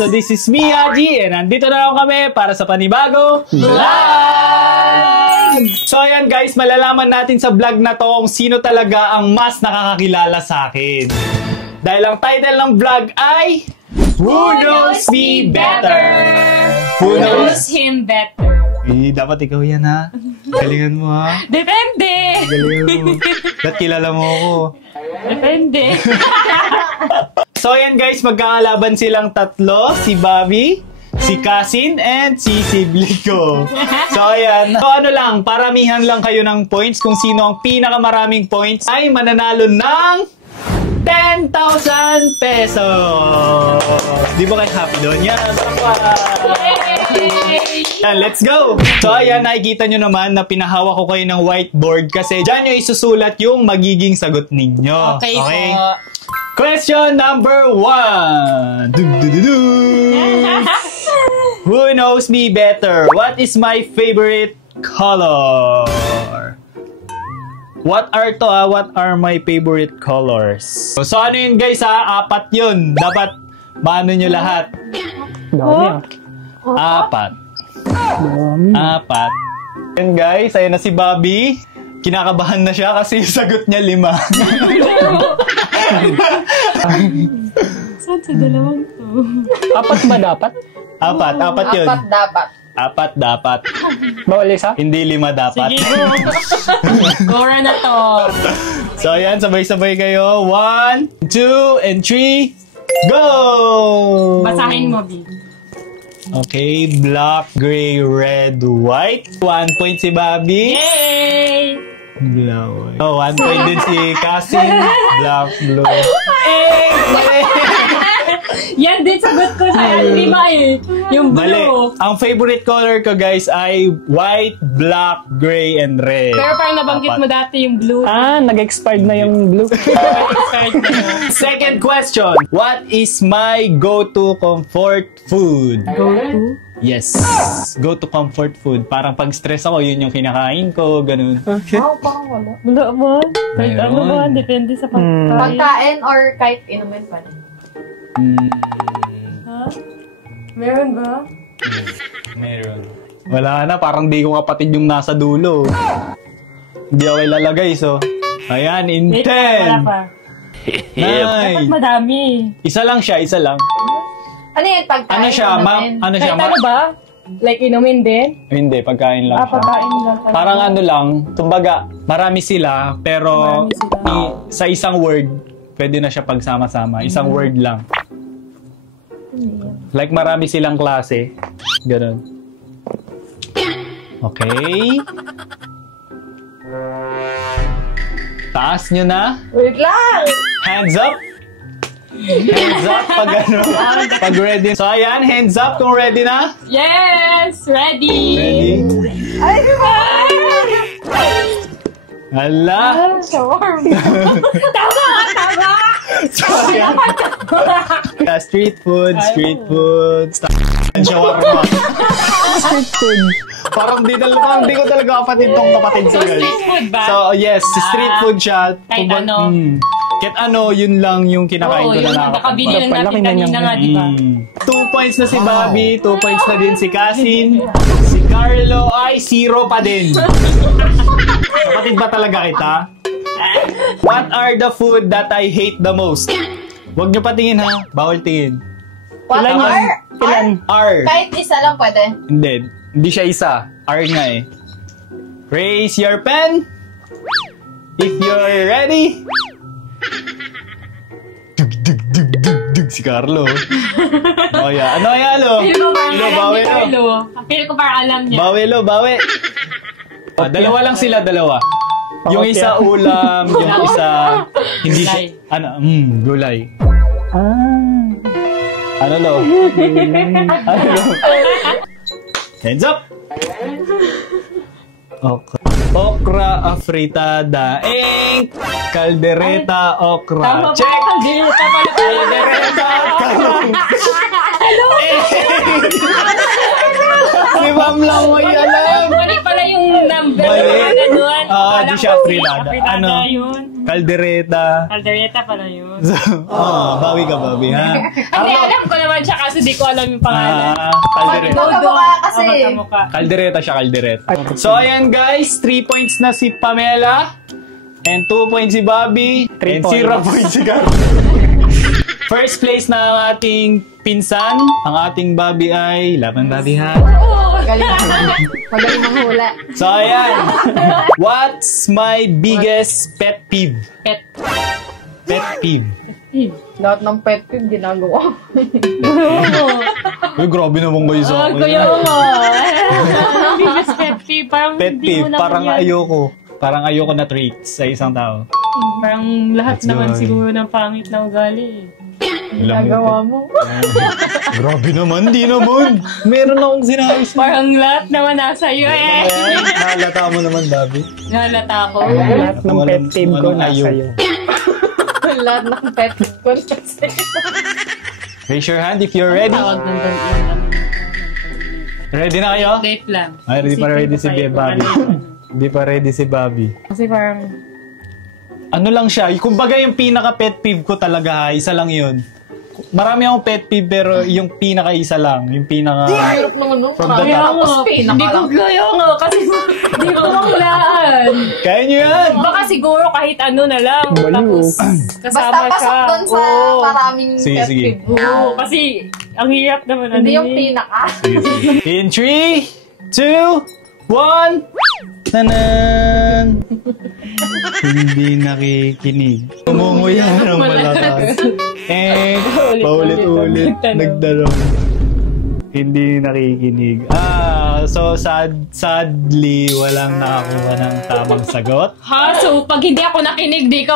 So this is me, Haji, and nandito na lang kami para sa panibago vlog! So ayan guys, malalaman natin sa vlog na to kung sino talaga ang mas nakakakilala sa akin. Dahil ang title ng vlog ay Who Knows Me Better? Who knows him better? Eh, dapat ikaw yan ha. Galingan mo ha. Depende! Galingan mo. Ba't kilala mo ako? Depende. So ayan guys, magkakalaban silang tatlo. Si Bobby, si Kasin, and si sibling ko. So ayan. So ano lang, paramihan lang kayo ng points. Kung sino ang pinakamaraming points ay mananalo ng 10,000 pesos. Di ba kayo happy doon? Yan. Yan, let's go! So ayan, nakikita nyo naman na pinahawak ko kayo ng whiteboard kasi dyan nyo isusulat yung magiging sagot ninyo. Okay po. Question number 1. Who knows me better? What is my favorite color? What are my favorite colors? So ano yun guys ha? 4 yun. Dapat maano nyo lahat. Apat. Yan guys, ayun na si Bobby. Kinakabahan na siya kasi sagot niya 5. Saan sa dalawang to? 4 ba dapat? 4 yun. 4 dapat. 4 dapat. Bawal isa? Hindi 5 dapat. Sige, go. Gora na to. So ayan, sabay-sabay kayo. 1, 2, and 3. Go! Basahin mo, B. Okay, black, gray, red, white. 1 point si Bobby. Yay! Black. Oh, 1 point din si Kasin. Black, blue. Yan din sagot ko sa 5 eh. Yung blue. Mali. Ang favorite color ko guys ay white, black, gray, and red. Pero parang nabanggit mo dati yung blue. Nag-expired na yung blue. Second question. What is my go-to comfort food? Go-to? Yes. Go-to comfort food. Parang pag stress ako, yun yung kinakain ko. Ganun. Parang wala. Wala mo. Kahit Mayroon. ano ba, depende sa pagkain. Pagkain or kahit inumin pa rin. Ha? Meron ba? Meron. Wala na. Parang di ko kapatid yung nasa dulo. Hindi ako ilalagay. So, ayan. In 10. Wala pa. Dapat 9. madami. Isa lang siya. Isa lang. Ano yun? Pagkain? Ano siya? Ano siya? Kahit ano ba? Like inumin din? Hindi. Pagkain lang siya. Pagkain lang. Parang ano lang. Kumbaga, marami sila. Pero Marami sila. sa isang word, pwede na siya pagsama-sama. Isang word lang. Like marami silang klase. Ganun. Okay. Taas nyo na. Wait lang! Hands up. Hands up pag ano. Pag ready. So ayan, hands up kung ready na. Yes! Ready! Ready? Ay, diba? Hala. Shawarma. Tama! So ayan. Street food. Shawarma. Street food. Parang di ko talaga kapatid tong kapatid ko. So, street food ba? So, yes, street food siya. Kahit ano. Kahit ano, yun lang yung kinakain Oo, ko na yung nakabili lang natin kanina nga, di ba? 2 points na si Bobby, 2 points na din si Kasin. Si Carlo ay 0 pa din. Kapatid ba talaga kita? What are the food that I hate the most? Huwag nyo patingin ha, bawal tingin. What Ilan are? yun? Ilan? R. Kahit isa lang pwede. Hindi siya isa. R nga eh. Raise your pen. If you're ready. Dug si Carlo. Ano kaya lo? Feel ko parang alam bawi ni Carlo. Feel ko parang alam niya. Bawi. Dalawa lang sila, dalawa. Yung Okay. isa ulam, yung isa hindi Gulay. siya, gulay. Ano lo? Hands up! Okay. Okra afritada. Caldereta okra. Tama Check! ba? Caldereta pala. Caldereta kalong. Si Ma'am lang mo alam. Mali pala yung number. Mali. Ganun. Di siya afritada. Afritada Ano? yun. Caldereta. Caldereta pala yun. So, bawi ka, Bobby, ha? Hindi, alam ko naman siya kasi di ko alam yung pangalan. Caldereta. Magkamukha kasi. Magkamukha. Caldereta siya, Caldereta. So, ayan guys, 3 points na si Pamela. And 2 points si Bobby. 3 and 0 points si Carlo. First place na ang ating pinsan. Ang ating Bobby ay... Laban, Bobby, ha? Magaling manghula. So, ayan. What's my biggest pet peeve? Pet. Pet peeve. Lahat ng pet peeve ginagawa. Uy, grabe naman kayo sa akin. Kuya mo. Biggest pet peeve. Parang Pet hindi peeve, mo na parang yan. ayoko. Parang ayoko na traits sa isang tao. Parang lahat Let's naman go. siguro ng pangit na ugali. Ginagawa mo. Grabe naman, di naman. Meron akong sinabi sa'yo. Parang lahat naman nasa iyo eh. Nahalata mo naman, Bobby. Nalata ko. Lahat ng pet peeve ko Anong nasa ayaw? iyo. Lahat ng pet peeve ko kasi. Raise your hand if you're ready. Tawag ng Ready na kayo? Date lang. Ay, hindi pa ready si Bobby. Hindi pa ready si Bobby. Kasi parang... Ano lang siya, kumbaga yung pinaka-pet peeve ko talaga, isa lang yun. Marami akong pet peeve, pero yung pinaka-isa lang. Yung pinaka... Hirap naman nun. From the Marami top. tapos Hindi ko kaya nga kasi hindi ko makulaan. Kaya nyo yan! Baka siguro kahit ano na lang. Baliw. Tapos Basta kasama pasok siya. doon sa Oo. maraming Sige, pet sige. peeve mo. Oo, kasi ang hirap naman. Hindi ano yung eh. pinaka. In 3, 2, 1... Tanan! Hindi nakikinig. Umunguya ng malakas. Paulit-ulit. Nagdalaw. Hindi nakikinig. So sadly, walang nakakuha ng tamang sagot. Ha? So, pag hindi ako nakinig, di ka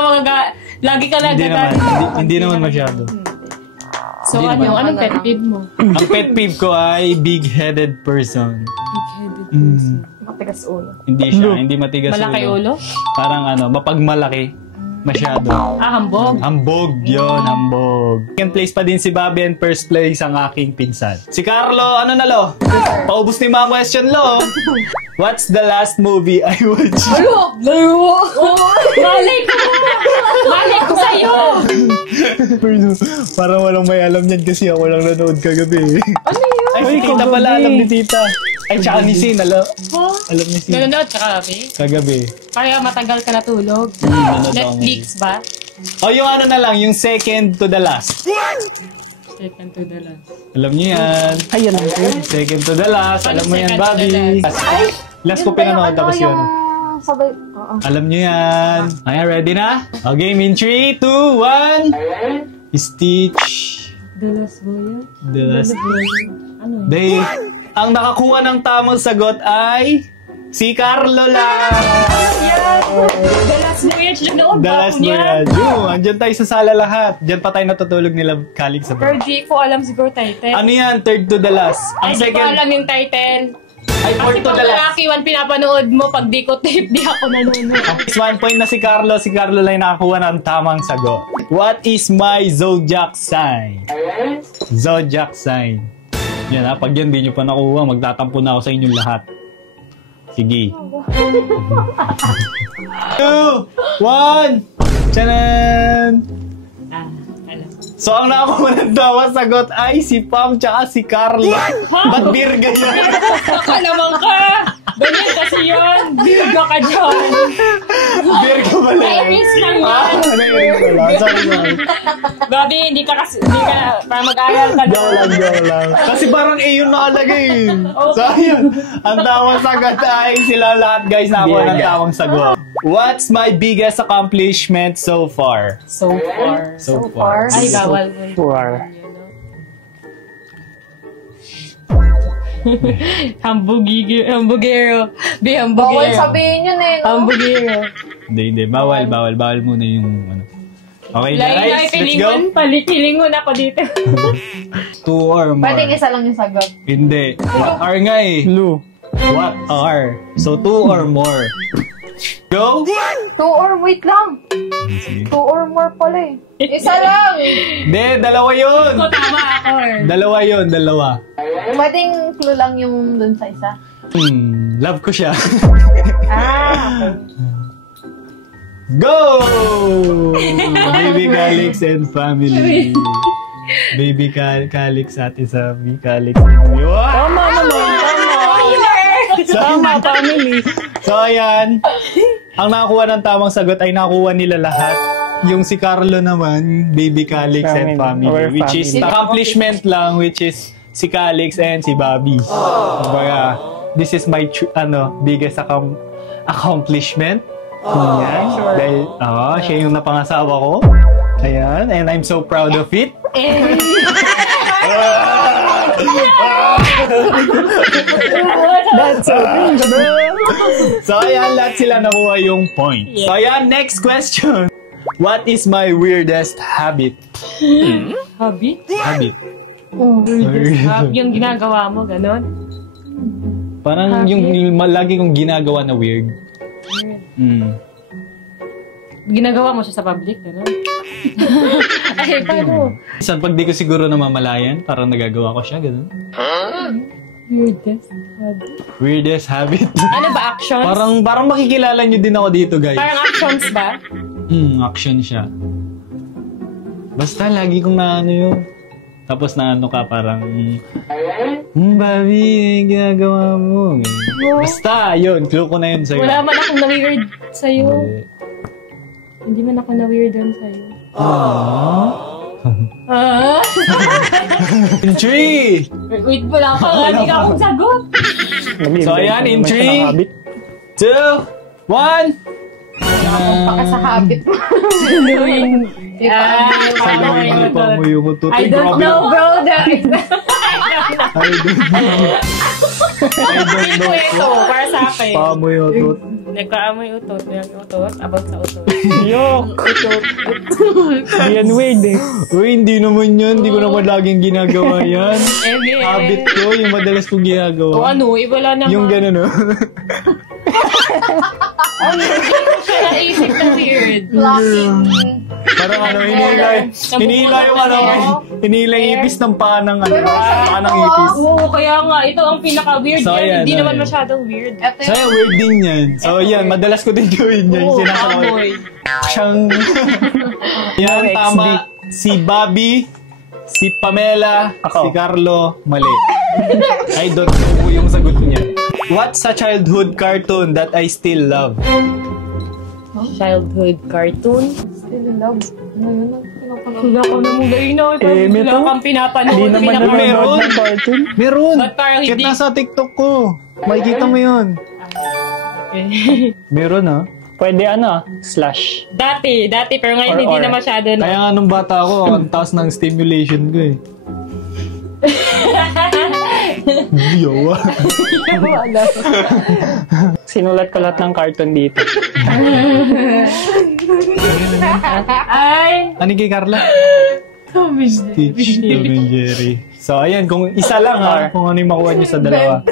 lagi ka Hindi naman. Hindi naman masyado. So, Hindi naman. anong pet peeve mo? Ang pet peeve ko ay big-headed person. Matigas ulo. Hindi siya. Hindi matigas Malaki ulo? Parang mapagmalaki. Masyado. Hambog. Hambog yun, hambog. Second place pa din si Bobby and first place ang aking pinsan. Si Carlo, ano na lo? Paubos ni mga question lo. What's the last movie I watched? Laro! Malay ko! Malay ko sa'yo! Parang walang may alam yan kasi ako lang nanood kagabi. Ano yun? Ay, si tita pala, alam ni tita. Ay, tsaka ni Sin, alam ni Sin. Nanonood ka kagabi? Kagabi. Kaya matagal ka natulog? Nanonood ako Netflix ba? O yung ano na lang, yung second to the last. Second to the last. Alam niyo yan. Ayan lang po. Second to the last. Ano Alam mo yan, second to the Bobby. Ay! Last ko yun ba yung pinanood, tapos yun. Sabay. Oo. Alam niyo yan. Ayan, ready na? Okay, in 3, 2, 1. Stitch. The Last Boy? The last. Ano yun? They, ang nakakuha ng tamang sagot ay si Carlo lang. The Last Voyage, nanood The ba last ako niya? voyage. Andyan tayo sa sala lahat. Diyan pa tayo natutulog nila kalig sa Pero baba. di ko alam siguro title. Ano yan? Third to the last. Ay, Ang di ko second alam yung title. ay Kasi fourth to pag the last. lalaki one pinapanood mo, pag di ko tape, di ako nanonood. 1 point na si Carlo. Si Carlo lang nakakuha ng tamang sagot. What is my zodiac sign? Zodiac sign. Yan ha. Pag yan di nyo pa nakuha, magtatampo na ako sa inyong lahat. Sige. 2, 1. Tchanan! Alam. So, ang nakakuha ng tamang sagot ay si Pam tsaka si Carlo. Ba't birga yun? Baka naman ka! Ganyan kasi yun! Birga ka dyan! Birga ba lang? Iris lang yan! Nairis ko lang. Sorry. Gabi, hindi ka, para mag-aral ka Joke lang. Kasi parang yun nakalagay. So, ayun. Ang tamang sagot ay sila lahat guys nakuha ng tamang sagot. What's my biggest accomplishment so far? So far. So far. Ay, bawal mo. Poor. Hambugero. Be, Bawal hambugero. sabihin yun eh. No? Hambugero. Hindi. Bawal muna yung ano. Okay Like, guys, let's go. Palikilingon ako dito. 2 or more. Pwede isa lang yung sagot. Hindi. What are nga eh. Blue. What are? So 2 or more. Go! 2 or wait lang. Sige. 2 or more pala eh. Isa lang. Hindi, dalawa yun. Ko tama ako. Dalawa yun, dalawa. Pwedeng clue lang yung dun sa isa. Love ko siya. Ah, okay. Go! Baby Calix and family. Baby Calix at Isabi Calix. Wow! Tama naman, tama, family. So, ayan. Ang nakakuha ng tamang sagot ay nakuha nila lahat. Yung si Carlo naman, Baby Calix and family. Our Which is family. accomplishment lang, which is si Calix and si Bobby. Kumbaga, this is my biggest accomplishment. Ayan. Dahil, siya yung napangasawa ko. Ayan. And I'm so proud of it. That's so cringe, bro. So, ayan. Lahat sila nakuha yung point. So, ayan. Next question. What is my weirdest habit? Hobby? Habit. Yung ginagawa mo, ganon? Parang yung lagi kong ginagawa na weird. Ginagawa mo siya sa public, gano'n? Ay, paano? Minsan pag di ko siguro namamalayan, parang nagagawa ko siya, ganun. Weirdest hobby. Weirdest habit. Ano ba, actions? parang makikilala nyo din ako dito, guys. Parang actions ba? Action siya. Basta lagi kong naano yun. Tapos naano ka parang, Bobby, ginagawa mo. Basta, yun. Clue ko na yun sa'yo. Wala man akong na-weird sa'yo. Hindi man ako na-weirdan sa'yo. In 3! Wait, wala ka nga. Hindi ka akong sagot. So, ayan, in 3, 2, 1. Baka sa habit mo. Doing... Paano yung utot? I don't know, bro. I don't know. Ito, para sa akin. Paano yung utot? Nagkaamoy utot. Utot. About sa utot. Yok! Yan weird eh. Uy, hindi naman yun. Hindi ko naman laging ginagawa yan. Eme. Habit ko, yung madalas kong ginagawa. O ano, wala naman. Yung gano'n, no? Hindi ko siya naisip na weird. Locking. Parang hinila yung ipis ng panang ipis. Oo, kaya nga, ito ang pinaka-weird So, yan. ayan, Hindi naman ayan. masyadong weird. So, yan, weird din yan. So, yan, madalas ko din gawin yan. Oo, Sinasama amoy. siyang... Yan, No, tama. Si Bobby, si Pamela, Ako. si Carlo, mali. I don't know yung sagot niya. What's a childhood cartoon that I still love? Childhood cartoon. Still in love. Ano yun? Pinapanood. Wala ka namang gaino. May Wala to? kang pinapanood. Hindi naman Meron. nanonood ng cartoon. Meron! Ba't parang Kahit hindi? nasa TikTok ko. Makikita mo yun. Meron, ha? Pwede slash. Dati, pero ngayon Or- hindi or. na masyado na. Kaya nga nung bata ako, ang taas ng stimulation ko eh. Yawa. Sinulat ko lahat ng cartoon dito. Ay! Ano kay Carla? Tom and Stitch, Tom and Jerry. So, ayan, kung isa lang ha, kung ano yung makuha niyo sa dalawa.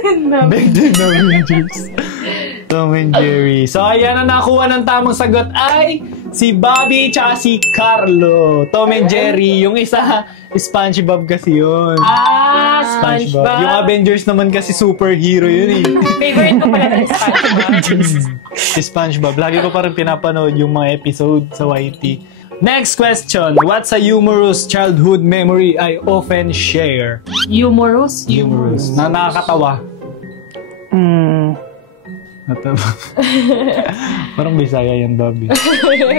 Ben 10 na Avengers. Tom and Jerry. So, ayan, ang nakuha ng tamang sagot ay si Bobby tsaka si Carlo. Tom and Jerry. Yung isa, SpongeBob kasi yun. SpongeBob. Yung Avengers naman kasi superhero yun eh. Favorite ko pala ng SpongeBob. Si SpongeBob. Lagi ko parang pinapanood yung mga episode sa YT. Next question. What's a humorous childhood memory I often share? Humorous? Humorous. Na nakakatawa. Natawa. Parang Bisaya yan, Bobby.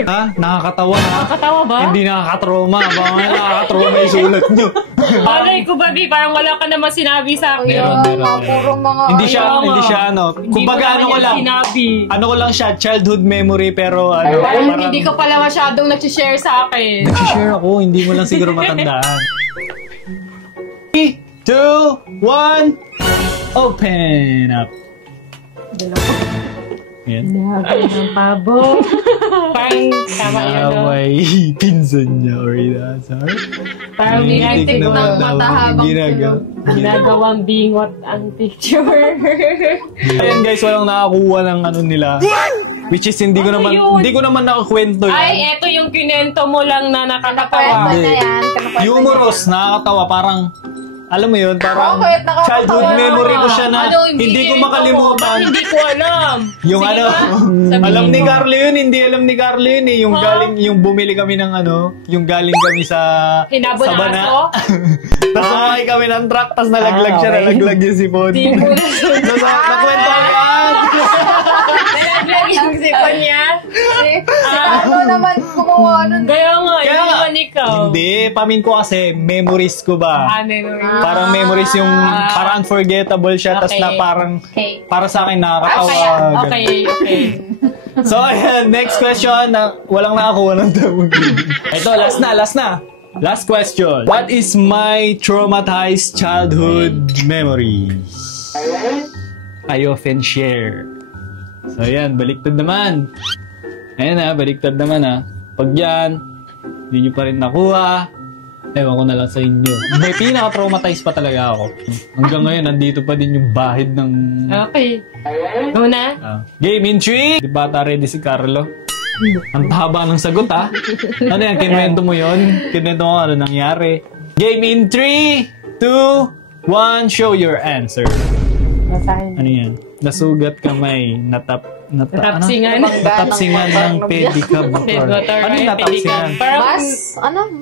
Ha? Nakakatawa ha? Nakakatawa ba? Hindi nakakatroma. Baka nga nakakatroma yung sulat nyo. Alay ko, Bobby, parang wala ka naman sinabi sa akin. Meron. Puro mga Hindi siya ano. Kumbaga ano ko lang. Sinabi. Ano ko lang siya, childhood memory pero ano. Parang Parang hindi ka pala masyadong nag-share sa akin. nag-share ako, hindi mo lang siguro matandaan. 3, 2, 1, open up. Yan. Nagay ng pabo. Parang tama yun, no? Naway pinsan niya or inasar. Parang Ginagtik ng naman daw mata habang nagawang bingot ang picture. Ayan guys, walang nakakuha ng ano nila. Which is hindi ko Ano naman yun? hindi ko naman nakakwento yan. Ay, eto yung kinento mo lang na nakakatawa. Pwede Hindi. na yan. Humorous, nakakatawa, parang alam mo yun, parang Bakit? Nakakatawa childhood naman. memory ko siya na Ano, hindi ko rin makalimutan. Hindi ko alam. Yung Sige ano, pa, sabihin alam ni mo. Carlo yun, hindi alam ni Carlo yun eh. Yung Ha? galing, yung bumili kami ng ano, yung galing kami sa Hinabol sa na bana. aso? Tapos sumakay kami ng truck, tapos nalaglag siya, okay. nalaglag yung sipon. Di mo na Tapos nakwento yan. nalaglag yung sipon niya. Ano naman gumawa nun? Kaya nga, Kaya yun nga. naman ikaw. Hindi, pamin ko kasi memories ko ba. Memory. Parang memories yung parang unforgettable siya, tapos Okay. na parang Okay. para sa akin nakakatawa. Okay, okay. So, ayan, next question na walang nakakuha ng tawag. Ito, last na. Last question. What is my traumatized childhood memory? I often share. So, ayan, baliktad naman. Ayan na, baliktad naman ha. Pag yan, hindi nyo pa rin nakuha, ewan ko na lang sa inyo. May pinaka-traumatize pa talaga ako. Hanggang ngayon, nandito pa din yung bahid ng Okay. Una? Game in 3! Di ba ata ready si Carlo? Ang haba ng sagot ha. Ano yan? Kinwento mo yun? Kinwento mo ano nangyari? Game in 3, 2, 1, show your answer. Ano yan? Nasugat kamay, Natapsingan. Natapsingan ng pedicab. Pedmotor. Ano yung natapsingan? Parang,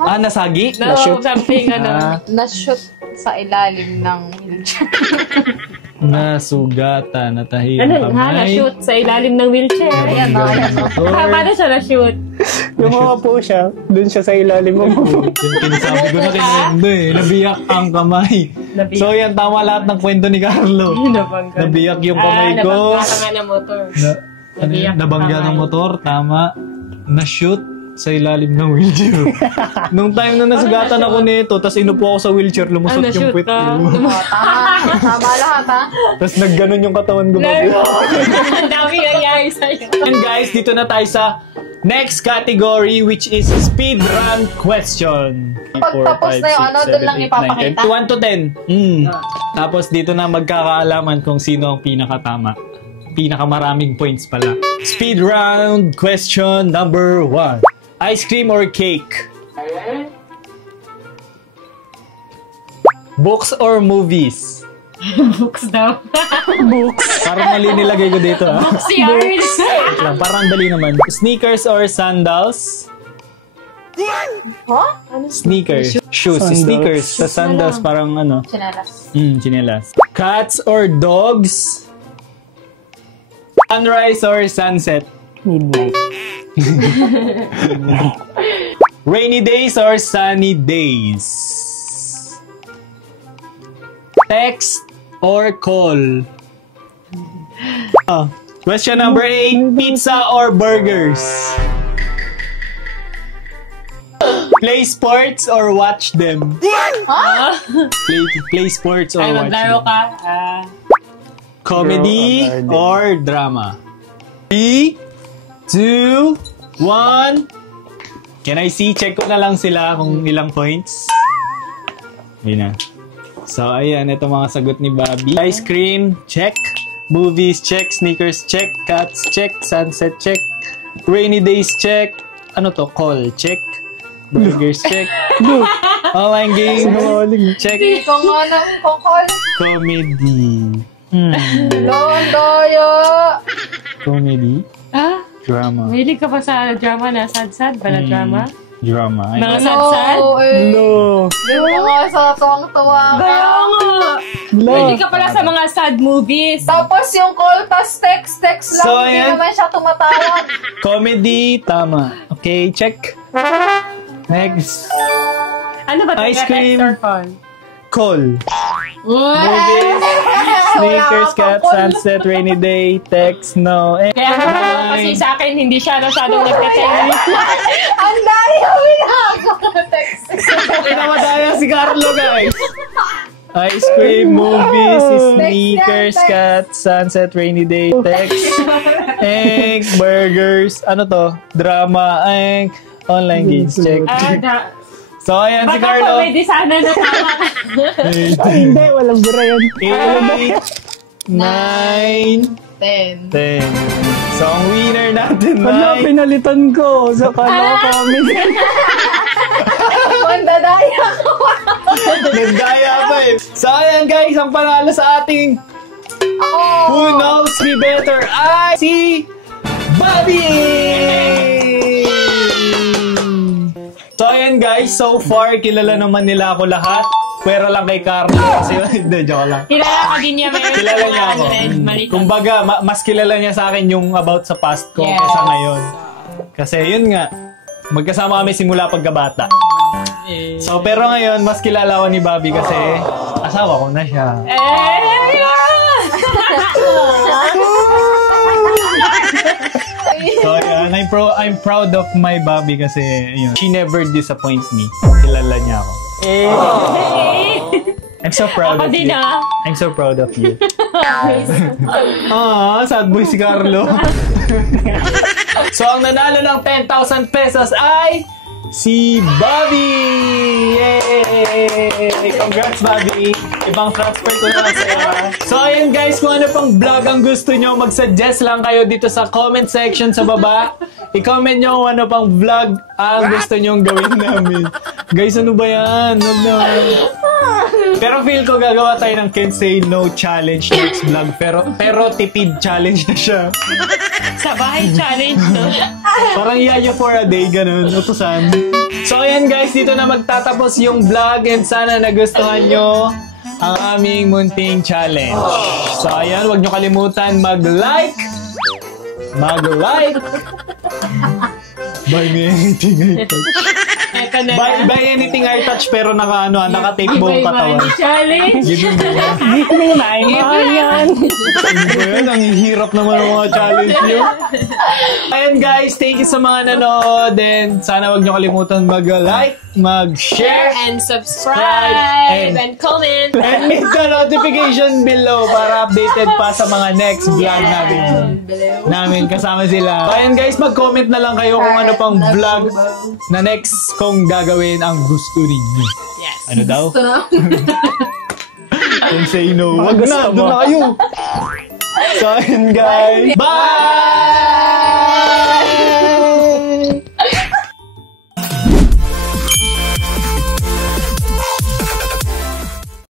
Ah, nasagi? no, something, Ah, Na-shoot sa ilalim ng wheelchair. nasugatan, natahiyang ano, kamay. na-shoot sa ilalim ng wheelchair. Ayan na, ayan na. Paano siya na-shoot? Gumawa po siya. Doon siya sa ilalim mo. Yung pinasabi ko na kinwento eh. Nabiyak ang kamay. Nabiyak. So yan, tama lahat ng kwento ni Carlo. Nabangga. Nabiyak yung kamay ko. Nabangga ka nga ng motor. Nabiyak Nabangga ang ng kamay. motor, tama. Na-shoot sa ilalim ng wheelchair. Nung time na nasugatan ako nito, tapos inupo ako sa wheelchair, lumusot yung na-shoot puwet ka. ko. Tama lahat ha. Tapos nagganon yung katawan ko. Ang dami nangyari sa'yo. And guys, dito na tayo sa next category, which is speed run question. Pag tapos na yung ano, doon lang ipapakita. 1 to 10. Tapos dito na magkakaalaman kung sino ang pinakatama. Pinakamaraming points pala. Speed round question number 1. Ice cream or cake? Books or movies? Books daw. Parang mali nilagay ko dito. Books yards. Wait lang, parang dali naman. Sneakers or sandals? Huh? Sneakers. Shoes. Sandals. Sneakers. Sa sandals parang ano. Chinelas. Chinelas. Cats or dogs? Sunrise or sunset? Midnight. Rainy days or sunny days? Text or call? Question number 8. Pizza or burgers? Play sports or watch them? Play sports or Ay, watch maglaro them? ka. Comedy Girl, or drama? 3, 2, 1. Can I see? Check ko na lang sila kung ilang points. Yun na. So, ayan. Ito mga sagot ni Bobby. Ice cream, check. Movies, check. Sneakers, check. Cats, check. Sunset, check. Rainy days, check. Ano to? Call, check. Burgers, check. Online game, check. Hindi ko nga namin kokol. Comedy. Londo. Comedy. Drama. Mahilig ka pa sa drama na sad-sad ba na drama? Drama. Mga sad-sad? No. Di mo nga sa tuwang-tuwa ka. Kaya nga. Mahilig ka pala sa mga sad movies. Tapos yung call, tas text lang. So, Hindi ayan. naman siya tumatawag. Comedy, tama. Okay, check. Next. Ano ba Ice talaga? cream. Text or call? Call. Movies, sneakers, cats, sunset, rainy day, text, no. Kaya nga kasi sa akin, hindi siya masyadong nagka-text. Ang dami yung pinaka-text. Pinamadaya si Carlo, guys. Ice cream, movies, sneakers, cats, sunset, rainy day, text, egg, burgers, ano to? Drama, egg, online games, check. So, ayan si Baka Carlo. pwede sana na tama. Ay, hindi. Walang bura yan. 8, 9, 10. 10. So, ang winner natin Wala, ay... pinalitan ko. Sa kala kami. Mandadaya ka. Nagdaya pa eh. So, ayan guys, ang panalo sa ating Who Knows Me Better ay si Bobby! So, ayan guys, so far, kilala naman nila ako lahat. Pero lang kay Carlo kasi hindi, joke lang. Kilala ka din niya. Kilala niya ako. Kumbaga, mas kilala niya sa akin yung about sa past ko kaysa ngayon. Kasi yun nga, magkasama kami simula pagkabata. So, pero ngayon, mas kilala ko ni Bobby kasi asawa ko na siya. So, yeah, I'm proud of my Bobby kasi yun, she never disappoint me. Kilala niya ako. I'm so proud of you. I'm so proud of you. Sad boy si Carlo. So, ang nanalo ng 10,000 pesos ay si Bobby! Yay! Congrats, Bobby! Ibang transfer ko na sa'yo. So, ayun guys, kung ano pang vlog ang gusto nyo, mag-suggest lang kayo dito sa comment section sa baba. I-comment nyo kung ano pang vlog ang gusto nyong gawin namin. Guys, ano ba yan? Huwag na. Pero feel ko gagawa tayo ng Can't Say No challenge next vlog. Pero tipid challenge na siya. Sa bahay challenge, no? Parang yayo for a day, ganun. Utusan. So, ayan guys, dito na magtatapos yung vlog and sana nagustuhan nyo ang aming munting challenge. So, ayan, huwag nyo kalimutan mag-like. Buy me anything I touch. Buy anything I touch pero naka-tape mo ang katawan. Challenge. Give me one. Give me na yan. Ang hirap naman ng mga challenge nyo. Ayan guys, thank you sa mga nanood and sana wag nyo kalimutan mag-like, mag-share, And subscribe and comment. and hit the notification below para updated pa sa mga next vlog namin kasama sila. Ayan guys, mag-comment na lang kayo kung ano pang vlog na next kong gagawin ang gusto ninyo. Yes. Ano daw? Don't say no. Wag na, doon na kayo. So, ayan guys. Bye!